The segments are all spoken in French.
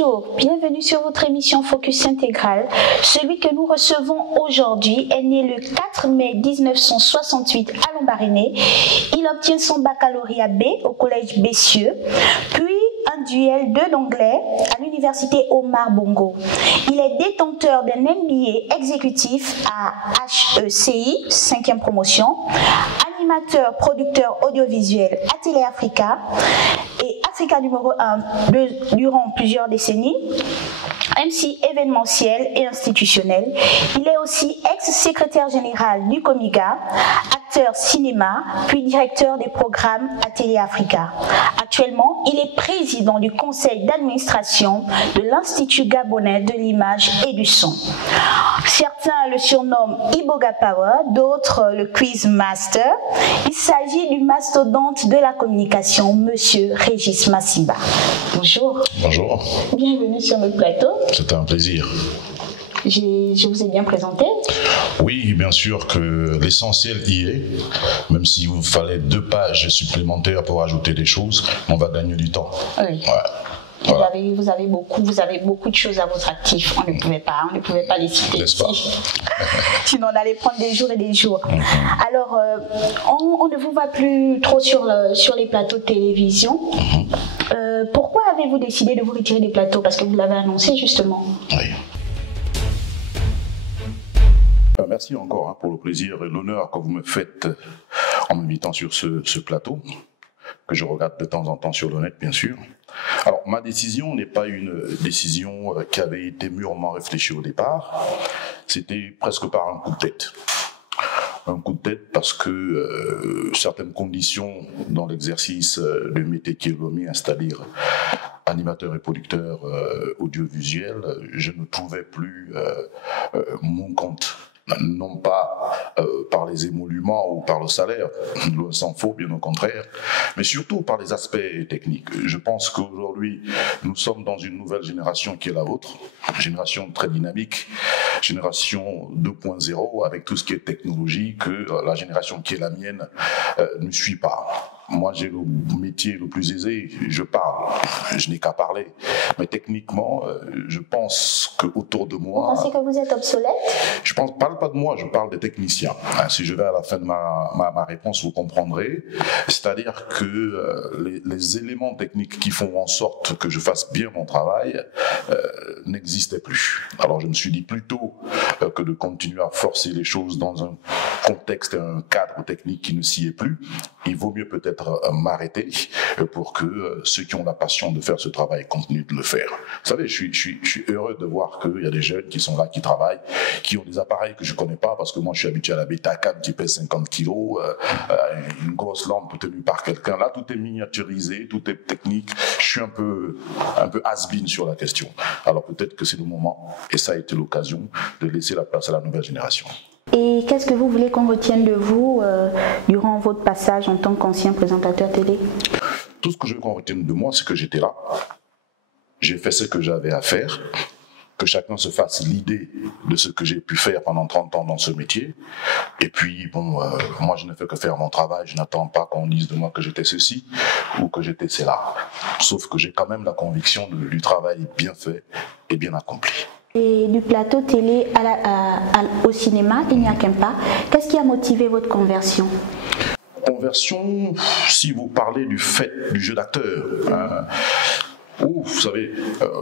Bonjour, bienvenue sur votre émission Focus Intégral. Celui que nous recevons aujourd'hui est né le 4 mai 1968 à Lambaréné. Il obtient son baccalauréat B au collège Bessieux, puis un duel 2 d'anglais à l'université Omar Bongo. Il est détenteur d'un MBA exécutif à HECI, 5e promotion, animateur, producteur audiovisuel à Télé Africa et Africa numéro 1 durant plusieurs décennies, MC événementiel et institutionnel. Il est aussi ex-secrétaire général du Comiga, acteur cinéma, puis directeur des programmes à Télé Africa. Actuellement, il est président du conseil d'administration de l'Institut gabonais de l'image et du son. Certains le surnomment Iboga Power, d'autres le Quiz Master. Il s'agit du mastodonte de la communication, Monsieur Régis Massimba. Bonjour. Bonjour. Bienvenue sur notre plateau. C'est un plaisir. Je vous ai bien présenté. Oui, bien sûr que l'essentiel y est, même s'il vous fallait 2 pages supplémentaires pour ajouter des choses, on va gagner du temps. Oui. Ouais. Voilà. Vous avez beaucoup de choses à votre actif. On ne pouvait pas les citer. N'est-ce pas? Sinon, on allait prendre des jours et des jours. Alors, on ne vous voit plus trop sur les plateaux de télévision. Pourquoi avez-vous décidé de vous retirer des plateaux? Parce que vous l'avez annoncé justement. Oui. Merci encore pour le plaisir et l'honneur que vous me faites en m'invitant sur ce plateau, que je regarde de temps en temps sur le net, bien sûr. Alors, ma décision n'est pas une décision qui avait été mûrement réfléchie au départ. C'était presque par un coup de tête. Un coup de tête parce que certaines conditions dans l'exercice du métier qui est le mien, c'est-à-dire animateur et producteur audiovisuel, je ne trouvais plus mon compte. Non pas par les émoluments ou par le salaire, loin s'en faut, bien au contraire, mais surtout par les aspects techniques. Je pense qu'aujourd'hui, nous sommes dans une nouvelle génération qui est la vôtre, génération très dynamique, génération 2.0, avec tout ce qui est technologie, que la génération qui est la mienne ne suit pas. Moi, j'ai le métier le plus aisé, je parle, je n'ai qu'à parler. Mais techniquement, je pense qu'autour de moi... Vous pensez que vous êtes obsolète? Je ne parle pas de moi, je parle des techniciens. Si je vais à la fin de ma réponse, vous comprendrez. C'est-à-dire que les éléments techniques qui font en sorte que je fasse bien mon travail n'existaient plus. Alors je me suis dit plutôt que de continuer à forcer les choses dans un contexte et un cadre technique qui ne s'y est plus, il vaut mieux peut-être m'arrêter pour que ceux qui ont la passion de faire ce travail continuent de le faire. Vous savez, je suis heureux de voir qu'il y a des jeunes qui sont là, qui travaillent, qui ont des appareils que je ne connais pas, parce que moi je suis habitué à la Betacam qui pèse 50 kilos, une grosse lampe tenue par quelqu'un. Là, tout est miniaturisé, tout est technique. Je suis un peu has-been sur la question. Alors peut-être que c'est le moment, et ça a été l'occasion, de laisser la place à la nouvelle génération. Et qu'est-ce que vous voulez qu'on retienne de vous durant votre passage en tant qu'ancien présentateur télé? Tout ce que je veux qu'on retienne de moi, c'est que j'étais là. J'ai fait ce que j'avais à faire. Que chacun se fasse l'idée de ce que j'ai pu faire pendant 30 ans dans ce métier. Et puis, bon, moi, je ne fais que faire mon travail. Je n'attends pas qu'on dise de moi que j'étais ceci ou que j'étais cela. Sauf que j'ai quand même la conviction du travail bien fait et bien accompli. Et du plateau télé au cinéma, il n'y a qu'un pas. Qu'est-ce qui a motivé votre conversion? Conversion, si vous parlez du fait du jeu d'acteur, vous savez,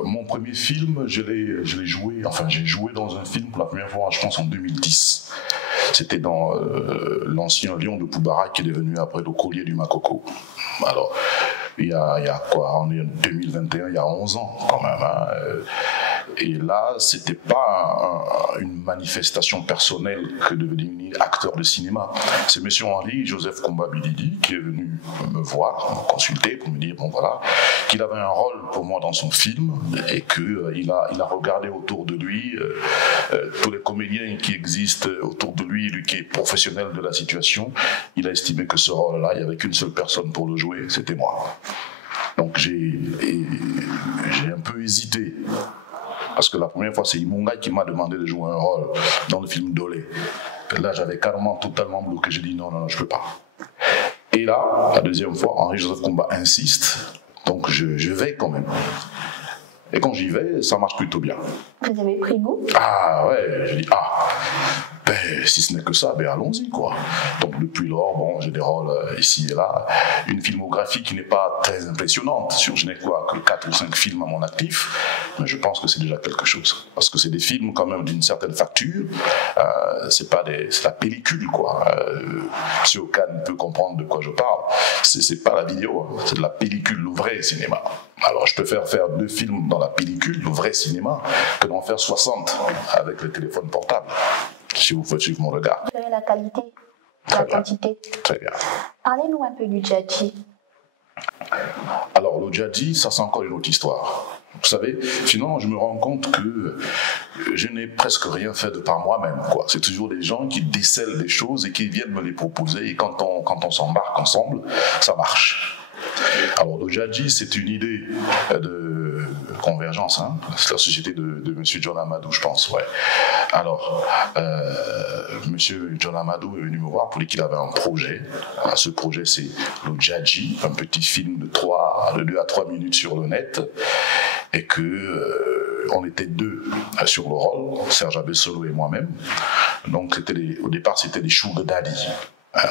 mon premier film, je l'ai joué, enfin j'ai joué dans un film pour la première fois, je pense en 2010. C'était dans l'ancien Lion de Poubara qui est devenu après le Collier du Makoko. Alors, il y a quoi, on est en 2021, il y a 11 ans quand même. Et là, c'était pas une manifestation personnelle que de devenir acteur de cinéma. C'est monsieur Henri-Joseph Komba-Bididi qui est venu me voir, me consulter pour me dire, bon voilà, qu'il avait un rôle pour moi dans son film et qu'il a regardé autour de lui tous les comédiens qui existent autour de lui, lui qui est professionnel de la situation. Il a estimé que ce rôle-là, il n'y avait qu'une seule personne pour le jouer, c'était moi. Donc j'ai un peu hésité. Parce que la première fois, c'est Imunga qui m'a demandé de jouer un rôle dans le film Dolé. Et là, j'avais carrément totalement bloqué. J'ai dit non, je ne peux pas. Et là, la deuxième fois, Henri-Joseph Komba insiste. Donc je vais quand même. Et quand j'y vais, ça marche plutôt bien. Vous avez pris goût? Ah ouais, je dis, ben, si ce n'est que ça, ben allons-y, quoi. Donc depuis lors, bon, j'ai des rôles ici et là. Une filmographie qui n'est pas très impressionnante. Je n'ai quoi que 4 ou 5 films à mon actif, mais je pense que c'est déjà quelque chose. Parce que c'est des films quand même d'une certaine facture. C'est la pellicule, quoi. Si aucun peut comprendre de quoi je parle, c'est pas la vidéo, hein. C'est de la pellicule, le vrai cinéma. Alors je préfère faire 2 films dans la pellicule, le vrai cinéma, que d'en faire 60 avec le téléphone portable. Si vous faites suivre mon regard. Vous avez la qualité, la quantité. Très bien. Parlez-nous un peu du Djadji. Alors le Djadji, ça c'est encore une autre histoire. Vous savez, finalement, je me rends compte que je n'ai presque rien fait de par moi-même, quoi. C'est toujours des gens qui décèlent des choses et qui viennent me les proposer. Et quand on s'embarque ensemble, ça marche. Alors, le Djadji, c'est une idée de Convergence, hein. C'est la société de M. John Amadou, je pense, ouais. Alors, M. John Amadou est venu me voir pour dire qu'il avait un projet. Alors, ce projet, c'est le Djadji, un petit film de 2 à 3 minutes sur le net, et que on était 2 sur le rôle, Serge Abessolo et moi-même. Donc, au départ, c'était des sugar daddy.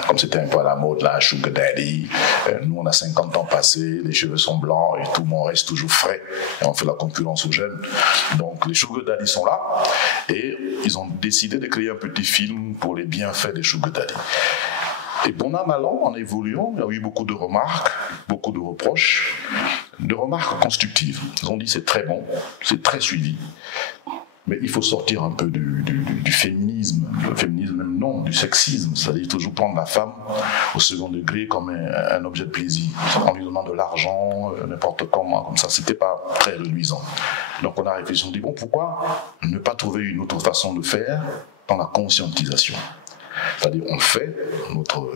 Comme c'était un peu à la mode, là, sugar daddy, nous on a 50 ans passés, les cheveux sont blancs et tout, mais on reste toujours frais et on fait la concurrence aux jeunes. Donc les sugar daddy sont là et ils ont décidé de créer un petit film pour les bienfaits des sugar daddy. Et bon an, mal an, en évoluant, il y a eu beaucoup de remarques, beaucoup de reproches, de remarques constructives. Ils ont dit c'est très bon, c'est très suivi. Mais il faut sortir un peu du féminisme, le féminisme même non, du sexisme, c'est-à-dire toujours prendre la femme au second degré comme un objet de plaisir, en lui donnant de l'argent, n'importe comment, comme ça, c'était pas très reluisant. Donc on a réfléchi, on dit bon, pourquoi ne pas trouver une autre façon de faire dans la conscientisation? C'est-à-dire on fait notre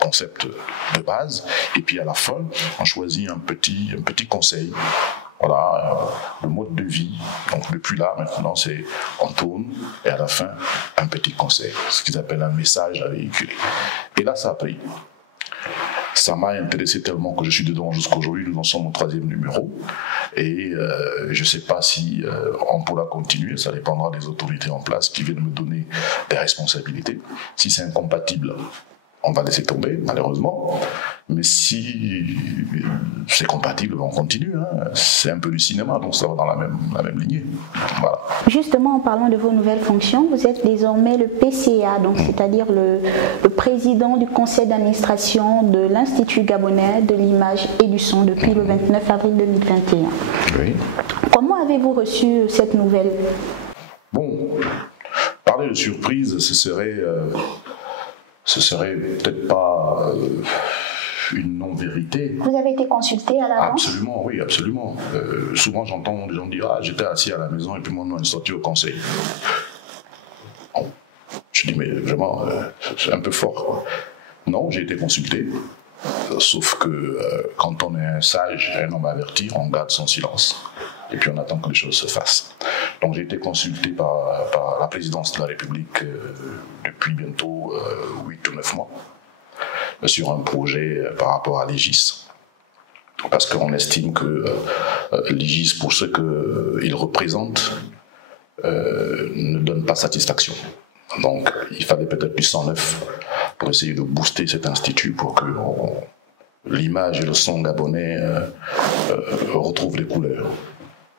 concept de base et puis à la fin on choisit un petit conseil. Voilà, le mode de vie. Donc depuis là, maintenant, on tourne et à la fin, un petit conseil, ce qu'ils appellent un message à véhiculer. Et là, ça a pris. Ça m'a intéressé tellement que je suis dedans jusqu'aujourd'hui. Nous en sommes au 3e numéro. Et je ne sais pas si on pourra continuer. Ça dépendra des autorités en place qui viennent me donner des responsabilités. Si c'est incompatible, on va laisser tomber, malheureusement. Mais si c'est compatible, on continue. Hein. C'est un peu du cinéma, donc ça va dans la même lignée. Voilà. Justement, en parlant de vos nouvelles fonctions, vous êtes désormais le PCA, donc c'est-à-dire le président du conseil d'administration de l'Institut gabonais de l'image et du son depuis le 29 avril 2021. Oui. Comment avez-vous reçu cette nouvelle? Bon, parler de surprise, ce serait peut-être pas une non-vérité. Vous avez été consulté à l'avance? Absolument, oui, absolument. Souvent, j'entends des gens dire « Ah, j'étais assis à la maison et puis mon nom est sorti au conseil. » Bon. Je dis « Mais vraiment, c'est un peu fort, quoi. » Non, j'ai été consulté. Sauf que quand on est un sage, un homme averti, on garde son silence. Et puis on attend que les choses se fassent. Donc j'ai été consulté par la présidence de la République depuis bientôt 8 ou 9 mois sur un projet par rapport à l'Aegis. Parce qu'on estime que l'Aegis, pour ce qu'il représente, ne donne pas satisfaction. Donc il fallait peut-être du 109 pour essayer de booster cet institut pour que l'image et le son gabonais retrouvent des couleurs.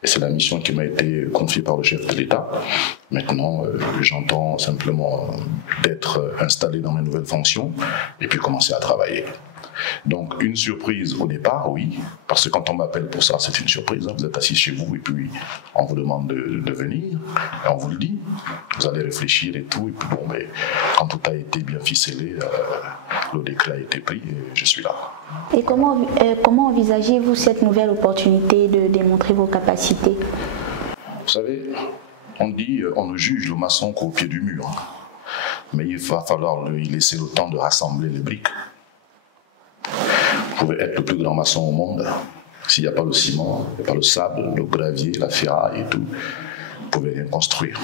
Et c'est la mission qui m'a été confiée par le chef de l'État. Maintenant, j'entends simplement d'être installé dans mes nouvelles fonctions et puis commencer à travailler. Donc, une surprise au départ, oui, parce que quand on m'appelle pour ça, c'est une surprise. Hein. Vous êtes assis chez vous et puis on vous demande de venir et on vous le dit. Vous allez réfléchir et tout. Et puis bon, mais quand tout a été bien ficelé, le décret a été pris et je suis là. Et comment envisagez-vous cette nouvelle opportunité de démontrer vos capacités? Vous savez, on dit on ne juge le maçon qu'au pied du mur. Mais il va falloir lui laisser le temps de rassembler les briques. Vous pouvez être le plus grand maçon au monde. S'il n'y a pas le ciment, il n'y a pas le sable, le gravier, la ferraille et tout, vous ne pouvez rien construire.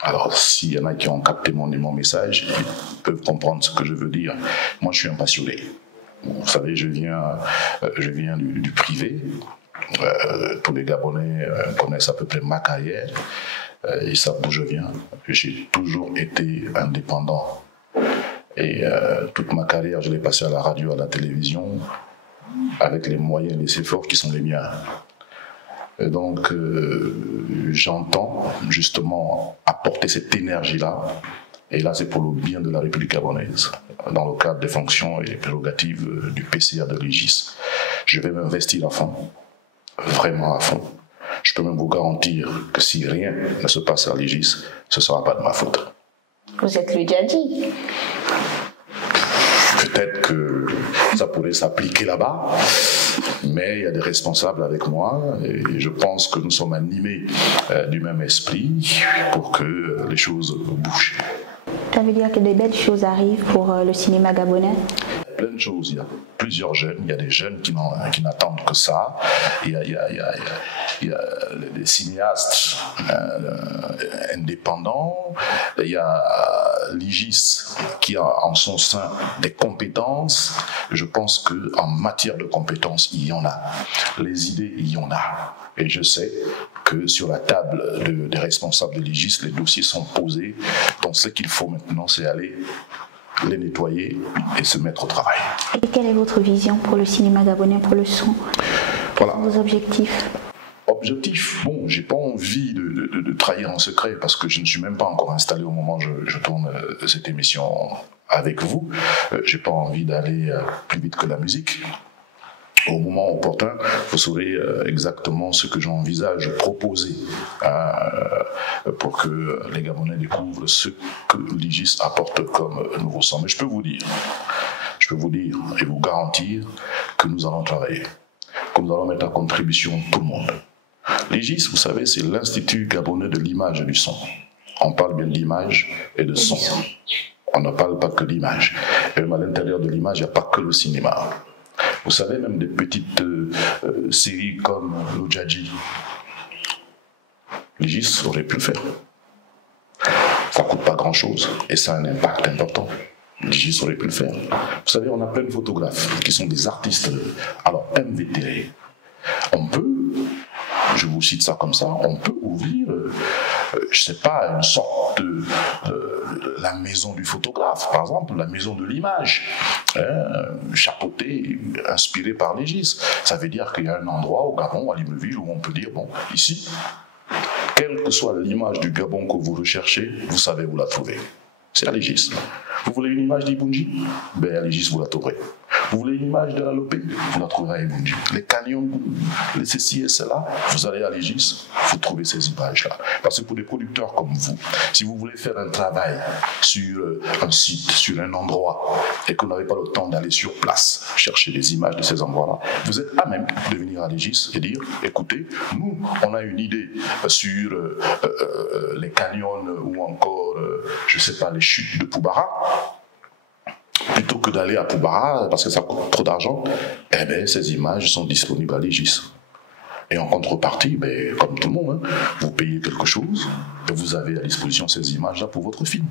Alors, s'il y en a qui ont capté mon message, ils peuvent comprendre ce que je veux dire. Moi, je suis un passionné. Vous savez, je viens du privé. Tous les Gabonais connaissent à peu près ma carrière. Ils savent d'où je viens. J'ai toujours été indépendant. Et toute ma carrière, je l'ai passée à la radio, à la télévision, avec les moyens et les efforts qui sont les miens. Et donc, j'entends justement apporter cette énergie-là. Et là, c'est pour le bien de la République gabonaise, dans le cadre des fonctions et des prérogatives du PCA de l'Égis. Je vais m'investir à fond, vraiment à fond. Je peux même vous garantir que si rien ne se passe à l'Égis, ce ne sera pas de ma faute. Vous êtes le Djadji. Peut-être que ça pourrait s'appliquer là-bas, mais il y a des responsables avec moi et je pense que nous sommes animés du même esprit pour que les choses bougent. Ça veut dire que de belles choses arrivent pour le cinéma gabonais? Plein de choses, il y a plusieurs jeunes, il y a des jeunes qui n'attendent que ça, il y a des cinéastes indépendants, il y a l'Égis qui a en son sein des compétences. Je pense qu'en matière de compétences, il y en a. Les idées, il y en a. Et je sais que sur la table des responsables de l'Égis, les dossiers sont posés. Donc ce qu'il faut maintenant, c'est aller les nettoyer et se mettre au travail. Et quelle est votre vision pour le cinéma gabonais, pour le son? Voilà. Vos objectifs? Objectif, bon, j'ai pas envie de trahir un secret parce que je ne suis même pas encore installé au moment où je tourne cette émission avec vous. J'ai pas envie d'aller plus vite que la musique. Au moment opportun, vous saurez exactement ce que j'envisage proposer pour que les Gabonais découvrent ce que l'Égis apporte comme nouveau son. Mais je peux vous dire et vous garantir que nous allons travailler, que nous allons mettre à contribution tout le monde. L'Égis, vous savez, c'est l'Institut gabonais de l'image et du son. On parle bien d'image et de son. On ne parle pas que d'image. Et même à l'intérieur de l'image, il n'y a pas que le cinéma. Vous savez, même des petites séries comme le Djadji, l'Égis aurait pu le faire. Ça ne coûte pas grand-chose et ça a un impact important. L'Égis aurait pu le faire. Vous savez, on a plein de photographes qui sont des artistes, alors invétérés. On peut, je vous cite ça comme ça, on peut ouvrir, je ne sais pas, une sorte de la maison du photographe, par exemple, la maison de l'image, chapeautée, inspirée par l'Égis. Ça veut dire qu'il y a un endroit au Gabon, à Libreville, où on peut dire, bon, ici, quelle que soit l'image du Gabon que vous recherchez, vous savez où la trouver. C'est à l'Égis. Vous voulez une image d'Ibunji? Ben à l'Égis, vous la trouverez. Vous voulez une image de la Lopé? Vous la trouverez à Ibunji. Les canyons, les ceci et cela, vous allez à l'Égis, vous trouvez ces images-là. Parce que pour des producteurs comme vous, si vous voulez faire un travail sur un site, sur un endroit, et que vous n'avez pas le temps d'aller sur place chercher des images de ces endroits-là, vous êtes à même de venir à l'Égis et dire, écoutez, nous, on a une idée sur les canyons ou encore, je ne sais pas, les chutes de Poubara. Plutôt que d'aller à Poubara parce que ça coûte trop d'argent, eh bien, ces images sont disponibles à l'Égis. Et en contrepartie, ben, comme tout le monde, hein, vous payez quelque chose et vous avez à disposition ces images-là pour votre film.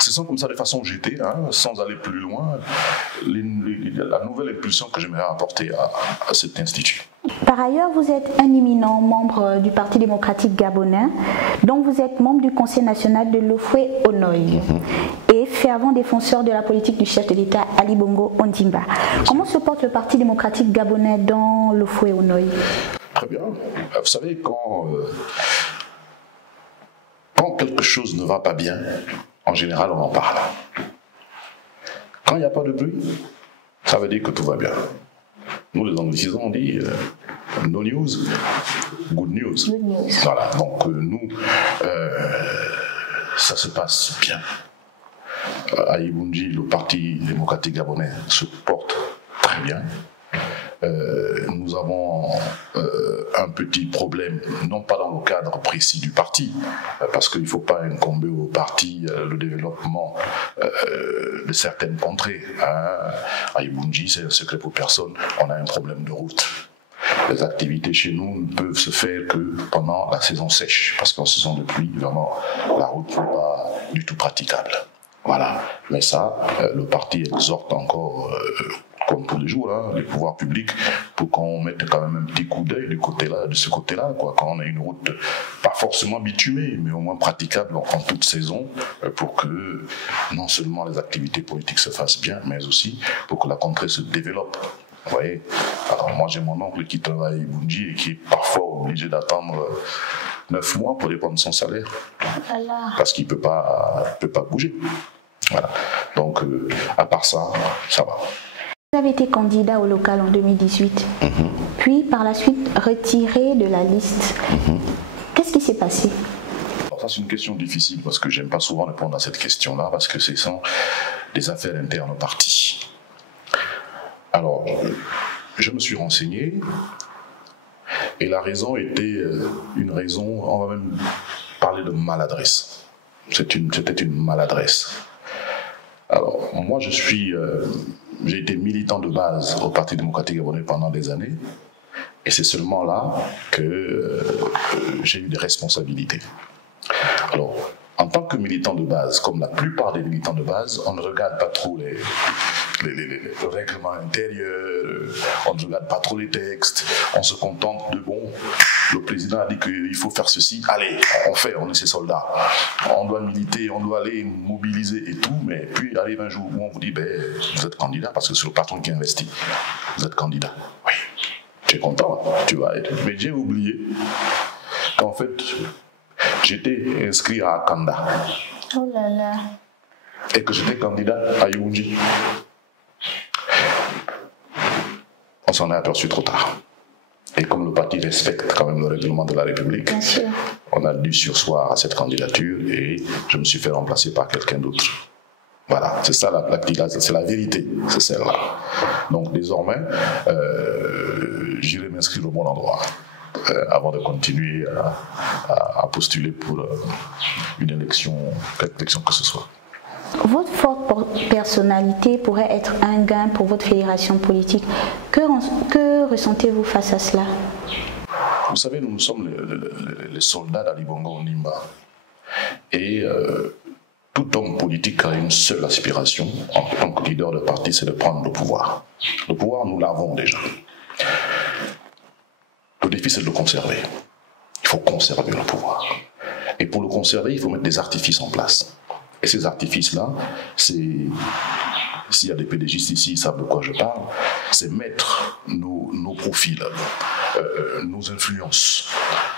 Ce sont comme ça de façon jetée, hein, sans aller plus loin, la nouvelle impulsion que j'aimerais apporter à cet institut. Par ailleurs, vous êtes un éminent membre du Parti démocratique gabonais, dont vous êtes membre du Conseil national de l'Ofoué-Onoy et fervent défenseur de la politique du chef de l'État Ali Bongo Ondimba. Comment se porte le Parti démocratique gabonais dans l'Ofoué-Onoy? Très bien. Vous savez, quand quelque chose ne va pas bien, en général, on en parle. Quand il n'y a pas de bruit, ça veut dire que tout va bien. Nous, les anglicisants, on dit no news, good news. Good news. Voilà, donc nous, ça se passe bien. À Ibunji, le Parti démocratique gabonais se porte très bien. Nous avons un petit problème, non pas dans le cadre précis du parti, parce qu'il ne faut pas incomber au parti le développement de certaines contrées. À Ibunji, c'est un secret pour personne, on a un problème de route. Les activités chez nous ne peuvent se faire que pendant la saison sèche, parce qu'en saison de pluie, vraiment, la route n'est pas du tout praticable. Voilà, mais ça, le parti exhorte encore comme tous les jours, hein, les pouvoirs publics, pour qu'on mette quand même un petit coup d'œil de ce côté-là, quoi, quand on a une route pas forcément bitumée, mais au moins praticable en toute saison, pour que non seulement les activités politiques se fassent bien, mais aussi pour que la contrée se développe. Vous voyez, alors moi j'ai mon oncle qui travaille à Bunji et qui est parfois obligé d'attendre 9 mois pour répondre son salaire, parce qu'il ne peut pas bouger. Voilà. Donc, à part ça, ça va. Vous avez été candidat au local en 2018, puis par la suite retiré de la liste. Qu'est-ce qui s'est passé? Alors ça, c'est une question difficile parce que j'aime pas souvent répondre à cette question-là parce que ce sont des affaires internes au parti. Alors, je me suis renseigné et la raison était une raison, on va même parler de maladresse. C'était une maladresse. Alors, moi, j'ai été militant de base au Parti démocratique gabonais pendant des années, et c'est seulement là que j'ai eu des responsabilités. Alors, en tant que militant de base, comme la plupart des militants de base, on ne regarde pas trop les règlements intérieurs, on ne regarde pas trop les textes, on se contente de bon. Le président a dit qu'il faut faire ceci, allez, on est ses soldats. On doit militer, on doit aller mobiliser et tout, mais puis arrive un jour où on vous dit, vous êtes candidat, parce que c'est le patron qui investit. Vous êtes candidat. Oui, tu es content, tu vas être. Mais j'ai oublié qu'en fait, j'étais inscrit à Akanda. Oh là là. Et que j'étais candidat à Yunji. On s'en est aperçu trop tard. Et comme le parti respecte quand même le règlement de la République, on a dû surseoir à cette candidature et je me suis fait remplacer par quelqu'un d'autre. Voilà, c'est ça c'est la vérité, c'est celle-là. Donc désormais, j'irai m'inscrire au bon endroit avant de continuer à postuler pour une élection, quelque élection que ce soit. Votre forte personnalité pourrait être un gain pour votre fédération politique. Que ressentez-vous face à cela? Vous savez, nous sommes les soldats d'Ali Bongo Ondimba. Et tout homme politique a une seule aspiration, en tant que leader de parti, c'est de prendre le pouvoir. Le pouvoir, nous l'avons déjà. Le défi, c'est de le conserver. Il faut conserver le pouvoir. Et pour le conserver, il faut mettre des artifices en place. Et ces artifices-là, s'il y a des PDGistes ici, ils savent de quoi je parle, c'est mettre nos profils, nos influences.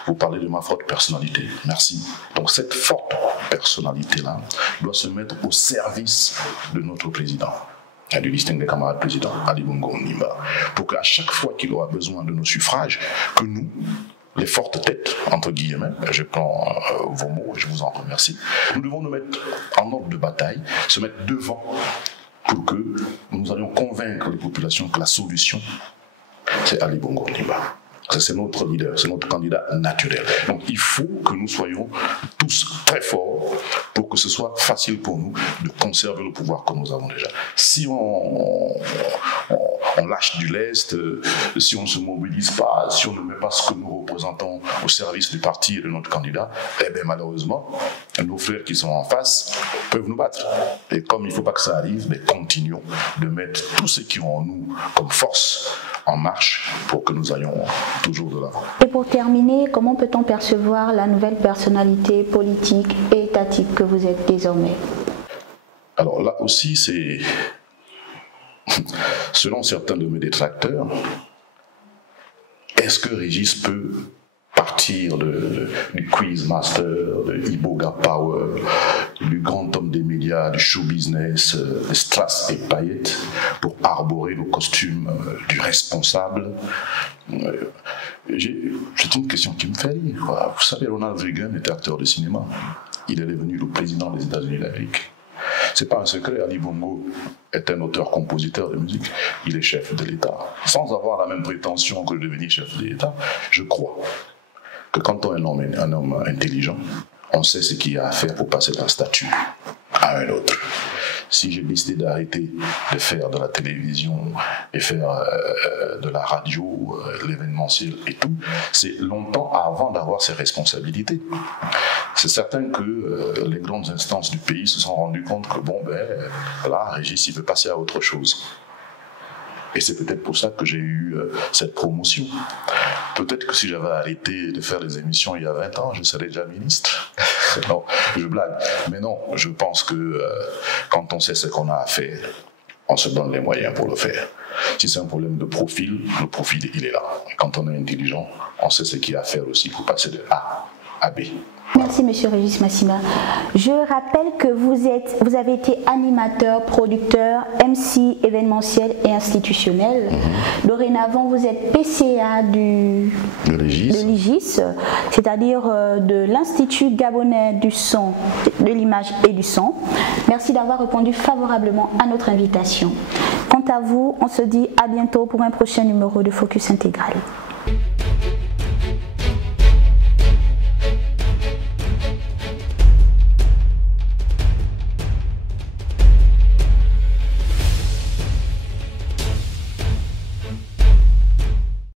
Vous parlez de ma forte personnalité, merci. Donc cette forte personnalité-là doit se mettre au service de notre président, et du distingué camarade président, Ali Bongo Ondimba, pour qu'à chaque fois qu'il aura besoin de nos suffrages, que nous, les fortes têtes, entre guillemets, je prends vos mots et je vous en remercie, nous devons nous mettre en ordre de bataille, se mettre devant pour que nous allions convaincre les populations que la solution, c'est Ali Bongo Ondimba. C'est notre leader, c'est notre candidat naturel. Donc il faut que nous soyons tous très forts pour que ce soit facile pour nous de conserver le pouvoir que nous avons déjà. Si on lâche du lest, si on ne se mobilise pas, si on ne met pas ce que nous représentons au service du parti et de notre candidat, eh bien malheureusement, nos frères qui sont en face peuvent nous battre. Et comme il ne faut pas que ça arrive, mais continuons de mettre tous ceux qui ont en nous comme force en marche pour que nous allions toujours de l'avant. Et pour terminer, comment peut-on percevoir la nouvelle personnalité politique et étatique que vous êtes désormais? Alors là aussi, c'est, selon certains de mes détracteurs, est-ce que Régis peut partir du Quizmaster, de Iboga Power, du grand homme des médias, du show business, de Strass et Payette, pour arborer le costume du responsable? C'est une question qui me fait rire. Vous savez, Ronald Reagan était acteur de cinéma. Il est devenu le président des États-Unis d'Amérique. C'est pas un secret, Ali Bongo est un auteur-compositeur de musique. Il est chef de l'État. Sans avoir la même prétention que de devenir chef de l'État, je crois que quand on est un homme intelligent, on sait ce qu'il y a à faire pour passer d'un statut à un autre. Si j'ai décidé d'arrêter de faire de la télévision et faire de la radio, l'événementiel et tout, c'est longtemps avant d'avoir ces responsabilités. C'est certain que les grandes instances du pays se sont rendues compte que bon, là, Régis, il veut passer à autre chose. Et c'est peut-être pour ça que j'ai eu cette promotion. Peut-être que si j'avais arrêté de faire des émissions il y a 20 ans, je serais déjà ministre. Non, je blague. Mais non, je pense que quand on sait ce qu'on a à faire, on se donne les moyens pour le faire. Si c'est un problème de profil, le profil, il est là. Et quand on est intelligent, on sait ce qu'il y a à faire aussi pour passer de A à B. Merci, Monsieur Régis Massima. Je rappelle que vous avez été animateur, producteur, MC événementiel et institutionnel. Dorénavant, vous êtes PCA de l'IGIS, c'est-à-dire de l'Institut Gabonais du son, de l'image et du son. Merci d'avoir répondu favorablement à notre invitation. Quant à vous, on se dit à bientôt pour un prochain numéro de Focus Intégral.